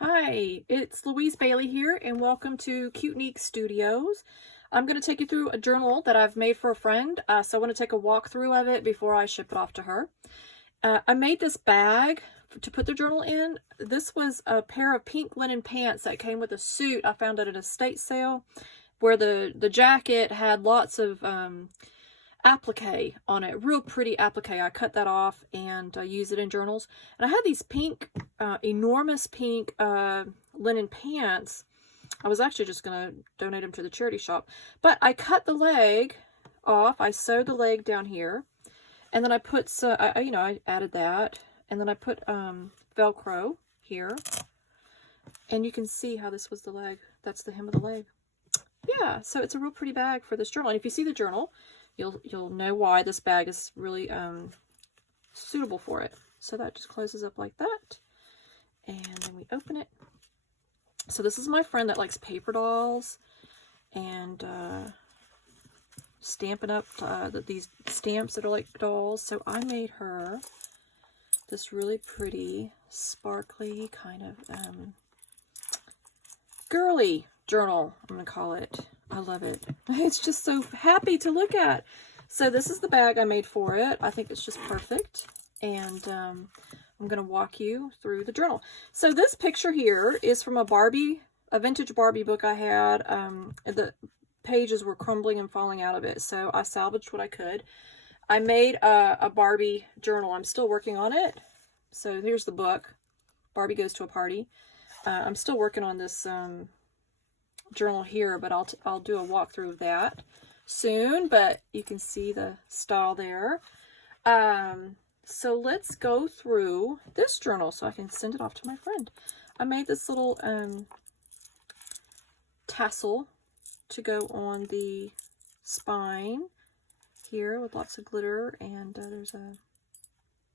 Hi, it's Louise Bailey here, and welcome to Cuteneek Studios. I'm going to take you through a journal that I've made for a friend, so I want to take a walkthrough of it before I ship it off to her. I made this bag to put the journal in. This was a pair of pink linen pants that came with a suit I found at an estate sale, where the jacket had lots of applique on it, real pretty applique. I cut that off and use it in journals. And I had these pink, enormous pink linen pants. I was actually just going to donate them to the charity shop, but I cut the leg off. I sewed the leg down here, and then I put I added that, and then I put Velcro here, and you can see how this was the leg. That's the hem of the leg. Yeah, so it's a real pretty bag for this journal. And if you see the journal, you'll know why this bag is really suitable for it. So that just closes up like that, and then we open it. So this is my friend that likes paper dolls and stamping up these stamps that are like dolls. So I made her this really pretty, sparkly kind of girly journal, I'm gonna call it. I love it. It's just so happy to look at. So this is the bag I made for it. I think it's just perfect, and I'm gonna walk you through the journal. So this picture here is from a vintage Barbie book I had. The pages were crumbling and falling out of it, so I salvaged what I could. I made a Barbie journal. I'm still working on it. So here's the book, Barbie Goes to a Party. I'm still working on this journal here, but I'll do a walkthrough of that soon, but you can see the style there. So let's go through this journal so I can send it off to my friend. I made this little tassel to go on the spine here with lots of glitter, and there's a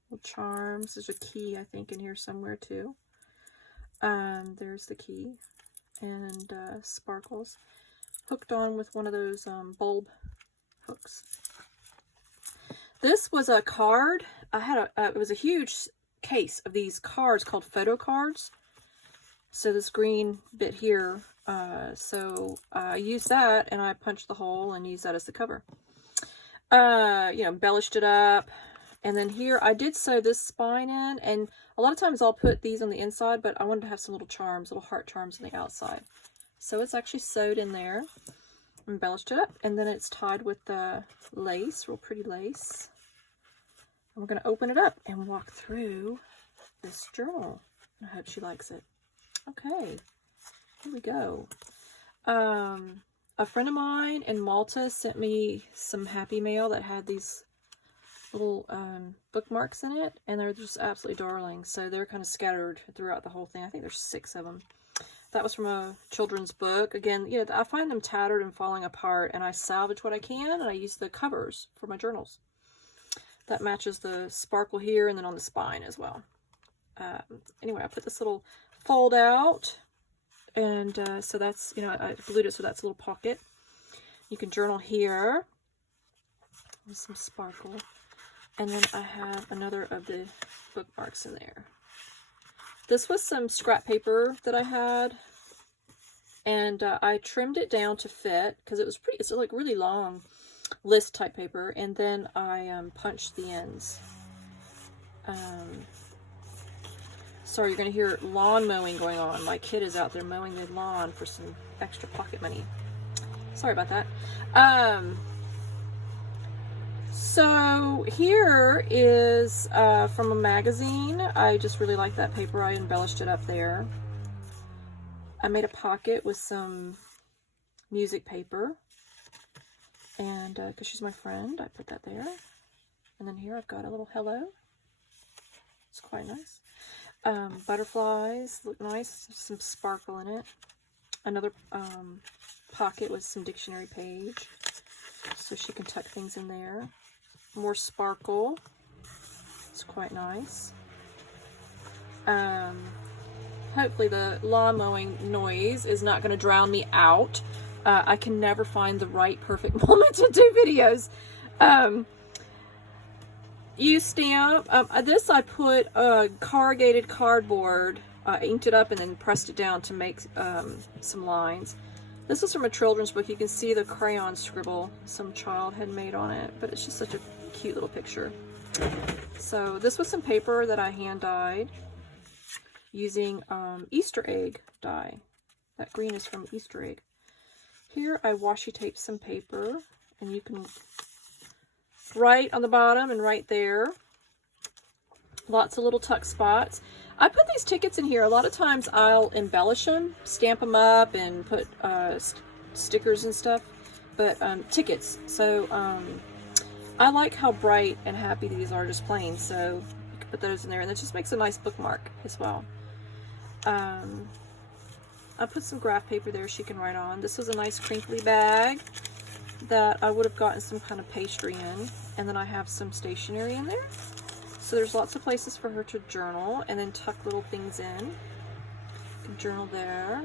little charms. There's a key, I think, in here somewhere too. There's the key, and sparkles hooked on with one of those bulb hooks. This was a card. I had it was a huge case of these cards called photo cards. So this green bit here, so I used that and I punched the hole and used that as the cover. Embellished it up. And then here I did sew this spine in, and a lot of times I'll put these on the inside, but I wanted to have some little charms, little heart charms on the outside. So it's actually sewed in there, embellished it up, and then it's tied with the lace, real pretty lace. And we're going to open it up and walk through this journal. I hope she likes it. Okay, here we go. A friend of mine in Malta sent me some Happy Mail that had these little bookmarks in it, and they're just absolutely darling. So they're kind of scattered throughout the whole thing. I think there's 6 of them. That was from a children's book. Again, I find them tattered and falling apart, and I salvage what I can, and I use the covers for my journals. That matches the sparkle here and then on the spine as well. Anyway, I put this little fold out, and so that's, I glued it so that's a little pocket. You can journal here with some sparkle. And then I have another of the bookmarks in there. This was some scrap paper that I had, and I trimmed it down to fit because it's like really long list type paper, and then I punched the ends. Sorry, you're going to hear lawn mowing going on. My kid is out there mowing the lawn for some extra pocket money. Sorry about that. So here is from a magazine. I just really like that paper. I embellished it up there. I made a pocket with some music paper, and because she's my friend, I put that there. And then here I've got a little hello. It's quite nice. Butterflies look nice, some sparkle in it. Another pocket with some dictionary page, so she can tuck things in there. More sparkle. It's quite nice. Hopefully the lawn mowing noise is not going to drown me out. I can never find the right perfect moment to do videos. You stamp. This I put corrugated cardboard inked it up and then pressed it down to make some lines. This is from a children's book. You can see the crayon scribble some child had made on it, but it's just such a cute little picture. So this was some paper that I hand dyed using Easter egg dye. That green is from Easter egg. Here I washi taped some paper, and you can write on the bottom and right there. Lots of little tuck spots. I put these tickets in here. A lot of times I'll embellish them, stamp them up, and put stickers and stuff, but tickets. So I like how bright and happy these are just plain, so you can put those in there, and it just makes a nice bookmark as well. I put some graph paper there she can write on. This was a nice crinkly bag that I would have gotten some kind of pastry in, and then I have some stationery in there. So there's lots of places for her to journal and then tuck little things in. You can journal there.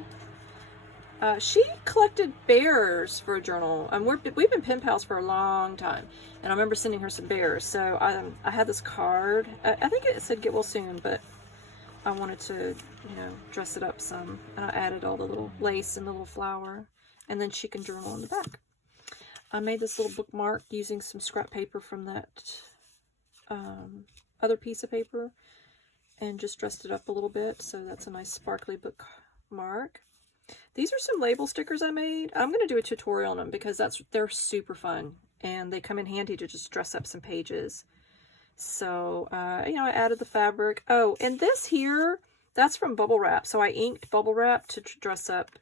She collected bears for a journal. We've been pen pals for a long time, and I remember sending her some bears. So I had this card. I think it said "Get well soon," but I wanted to, you know, dress it up some, and I added all the little lace and the little flower, and then she can journal on the back. I made this little bookmark using some scrap paper from that other piece of paper and just dressed it up a little bit, so that's a nice sparkly bookmark. These are some label stickers I made. I'm going to do a tutorial on them because they're super fun and they come in handy to just dress up some pages. So you know, I added the fabric. Oh, and this here, that's from bubble wrap. So I inked bubble wrap to dress up,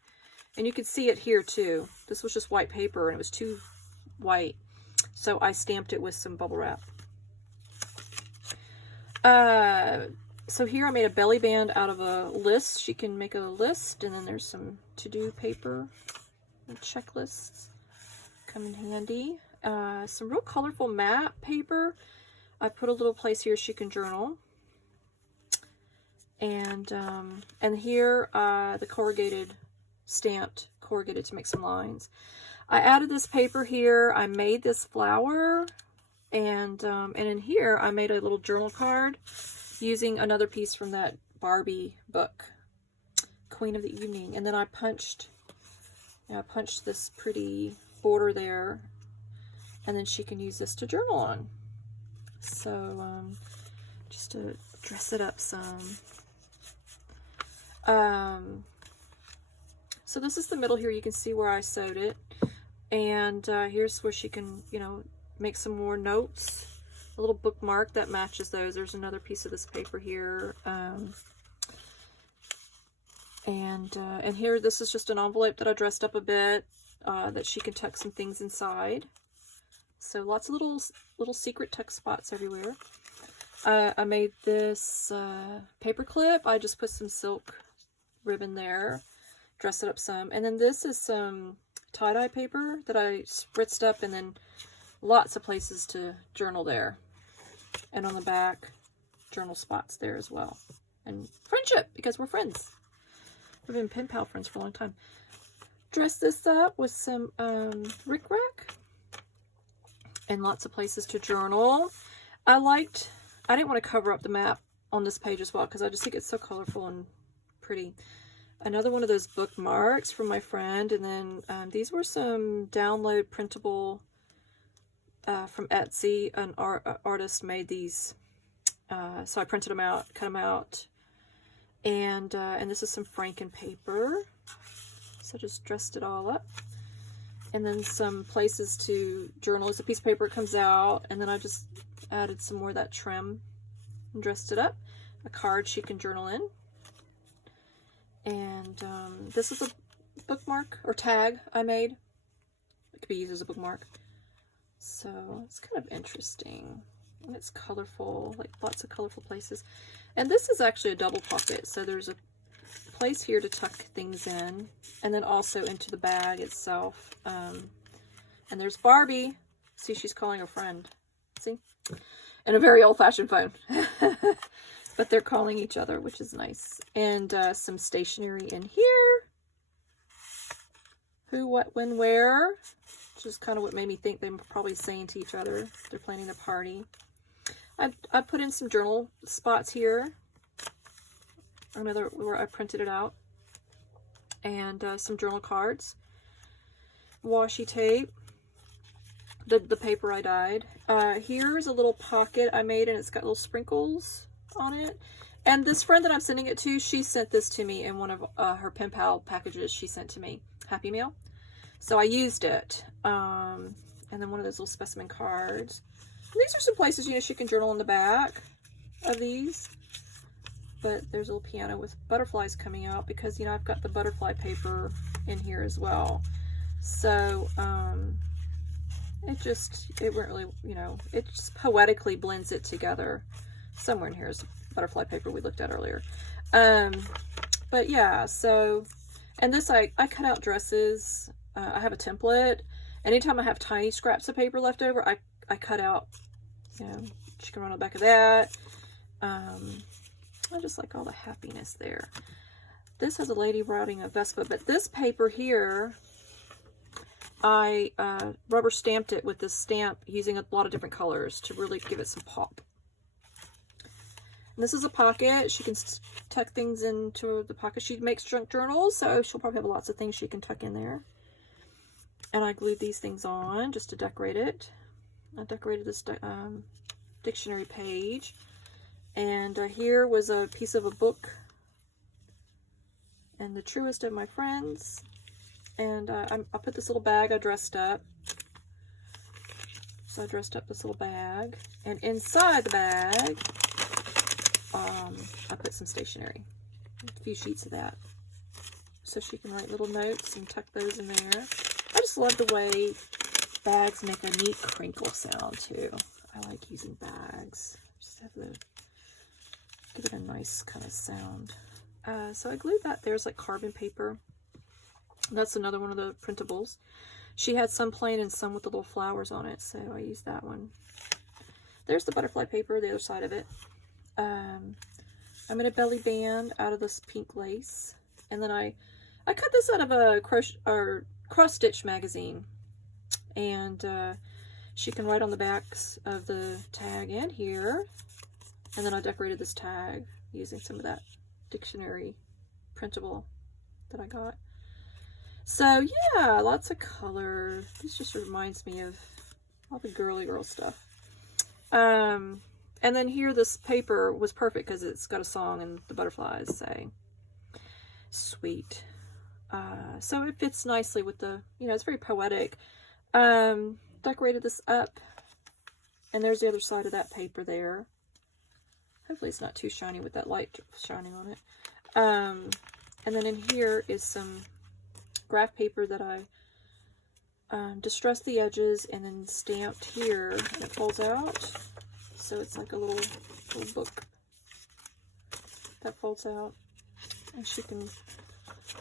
and you can see it here too. This was just white paper and it was too white, so I stamped it with some bubble wrap. So here I made a belly band out of a list. She can make a list, and then there's some to-do paper and checklists come in handy. Some real colorful matte paper. I put a little place here she can journal. And here the corrugated, stamped corrugated to make some lines. I added this paper here. I made this flower. And in here, I made a little journal card using another piece from that Barbie book, Queen of the Evening. And then I punched this pretty border there, and then she can use this to journal on. So just to dress it up some. So this is the middle here. You can see where I sewed it, and here's where she can, you know, make some more notes, a little bookmark that matches those. There's another piece of this paper here, and here, this is just an envelope that I dressed up a bit, that she can tuck some things inside. So lots of little secret tuck spots everywhere. I made this paper clip. I just put some silk ribbon there, dressed it up some, and then this is some tie-dye paper that I spritzed up, and then lots of places to journal there. And on the back, journal spots there as well. And friendship, because we're friends. We've been pen pal friends for a long time. Dress this up with some rickrack. And lots of places to journal. I didn't want to cover up the map on this page as well, because I just think it's so colorful and pretty. Another one of those bookmarks from my friend. And then these were some download printable from Etsy. An artist made these, so I printed them out, cut them out, and this is some Franken paper, so just dressed it all up, and then some places to journal. It's a piece of paper, it comes out, and then I just added some more of that trim and dressed it up. A card she can journal in, and this is a bookmark or tag I made. It could be used as a bookmark. So it's kind of interesting, and it's colorful, like lots of colorful places. And this is actually a double pocket, so there's a place here to tuck things in, and then also into the bag itself. And there's Barbie. See, she's calling a friend. See? And a very old-fashioned phone. But they're calling each other, which is nice. And some stationery in here. Who, what, when, where. Which is kind of what made me think they're probably saying to each other. They're planning a party. I put in some journal spots here. another where I printed it out, and some journal cards, washi tape, the paper I dyed. Here's a little pocket I made, and it's got little sprinkles on it. And this friend that I'm sending it to, she sent this to me in one of her pen pal packages she sent to me, Happy Meal. So I used it. And then one of those little specimen cards. And these are some places, you know, she can journal on the back of these. But there's a little piano with butterflies coming out because, you know, I've got the butterfly paper in here as well. So, it really, you know, it just poetically blends it together. Somewhere in here is butterfly paper we looked at earlier. But yeah, so, and this, I cut out dresses. I have a template. Anytime I have tiny scraps of paper left over, I cut out, you know, chicken run on the back of that. I just like all the happiness there. This has a lady riding a Vespa, but this paper here, I rubber stamped it with this stamp using a lot of different colors to really give it some pop. And this is a pocket. She can tuck things into the pocket. She makes junk journals, so she'll probably have lots of things she can tuck in there. And I glued these things on just to decorate it. I decorated this dictionary page. And here was a piece of a book. And the truest of my friends. And I put this little bag I dressed up. So I dressed up this little bag. And inside the bag, I put some stationery. A few sheets of that. So she can write little notes and tuck those in there. I just love the way bags make a neat crinkle sound too. I like using bags. Just have the, give it a nice kind of sound. So I glued that. There's like carbon paper. That's another one of the printables. She had some plain and some with the little flowers on it, so I used that one. There's the butterfly paper, the other side of it. I'm going to belly band out of this pink lace. And then I cut this out of a cross stitch magazine. And she can write on the backs of the tag and here. And then I decorated this tag using some of that dictionary printable that I got. So yeah, lots of color. This just reminds me of all the girly girl stuff. And then here, this paper was perfect because it's got a song and the butterflies say, sweet. So it fits nicely with the, you know, it's very poetic. Decorated this up. And there's the other side of that paper there. Hopefully it's not too shiny with that light shining on it. And then in here is some graph paper that I distressed the edges and then stamped here, and it folds out. So it's like a little book that folds out. And she can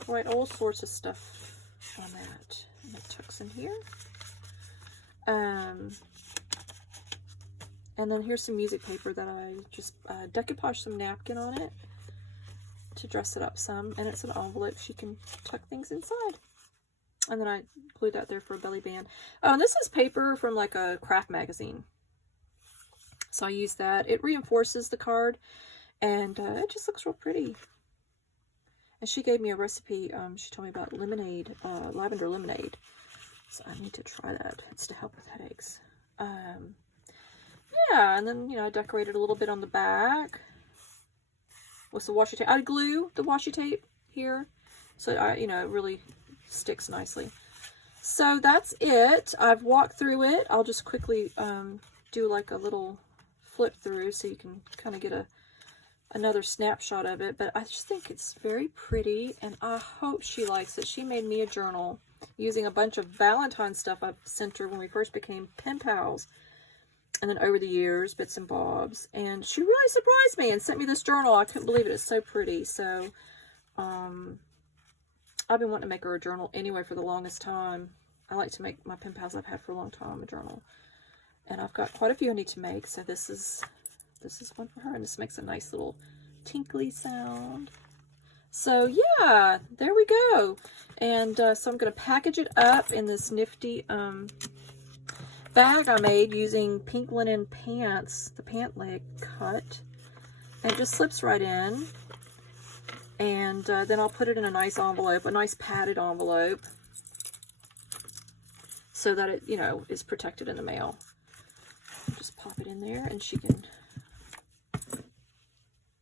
write all sorts of stuff on that. And it tucks in here. And then here's some music paper that I just decoupaged some napkin on it to dress it up some. And it's an envelope. She can tuck things inside. And then I glued that there for a belly band. Oh, and this is paper from like a craft magazine. So I used that. It reinforces the card. And it just looks real pretty. And she gave me a recipe. She told me about lemonade, lavender lemonade. So I need to try that. It's to help with headaches. Yeah, and then, you know, I decorated a little bit on the back with the washi tape. I glue the washi tape here. So, you know, it really sticks nicely. So that's it. I've walked through it. I'll just quickly do like a little flip through so you can kind of get another snapshot of it. But I just think it's very pretty, and I hope she likes it. She made me a journal using a bunch of Valentine stuff I sent her when we first became pen pals. And then over the years, bits and bobs. And she really surprised me and sent me this journal. I couldn't believe it. It's so pretty. So, I've been wanting to make her a journal anyway for the longest time. I like to make my pen pals I've had for a long time a journal. And I've got quite a few I need to make. So this is one for her. And this makes a nice little tinkly sound. So yeah, there we go. And so I'm going to package it up in this nifty bag I made using pink linen pants, the pant leg cut. And it just slips right in. And then I'll put it in a nice envelope, a nice padded envelope, so that it, you know, is protected in the mail. Just pop it in there, and she can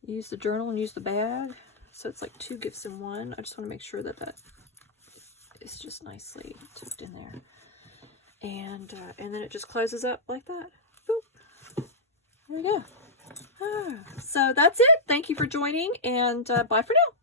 use the journal and use the bag. So it's like 2 gifts in one. I just want to make sure that that is just nicely tucked in there. And then it just closes up like that. Boop. There we go. So that's it. Thank you for joining, and bye for now.